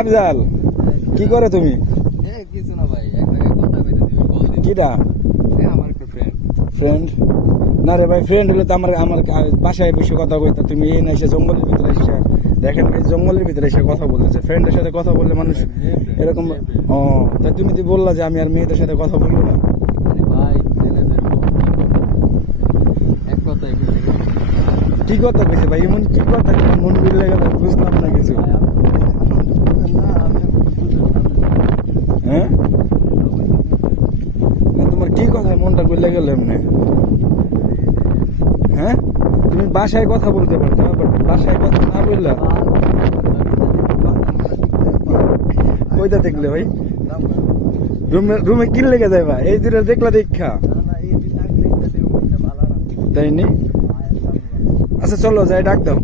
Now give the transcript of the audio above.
আফজাল, কি করে তুমি? কিছু না ভাই, এক জায়গায় কথা কইতে তুমি কল দিই। কিটা আমার একটা ফ্রেন্ড। ফ্রেন্ড? না রে ভাই, ফ্রেন্ড হলে তো আমার আমার বাসায় বসে কথা কইতা, তুমি এই না এসে জঙ্গলের ভিতরে এসে দেখেন, এই জঙ্গলের ভিতরে এসে কথা বলতেছে। ফ্রেন্ডের সাথে কথা বললে মানুষ এরকম। ও তা তুমি তো বললা যে আমি আর মেয়েদের সাথে কথা বলবো না। ভাই ছেলেদের এক কথাই কইতে গেলে। কি কথা কইছে ভাই? এমন কি কথা তোমার মন বিলে গেল, বুঝলাম না কিছু। হ্যাঁ, না, তোমার কি কথা মনটা গলে গেল এমনি? হ্যাঁ, তুমি বাসায় কথা বলতে পারতো, বাট বাসায় কথা না বললা কইটা দেখলে ভাই? রুমে কি লেগে যাইবা? এই দূরে দেখলা দেখা তাই নি? আচ্ছা চলো যাই, ডাক দাও।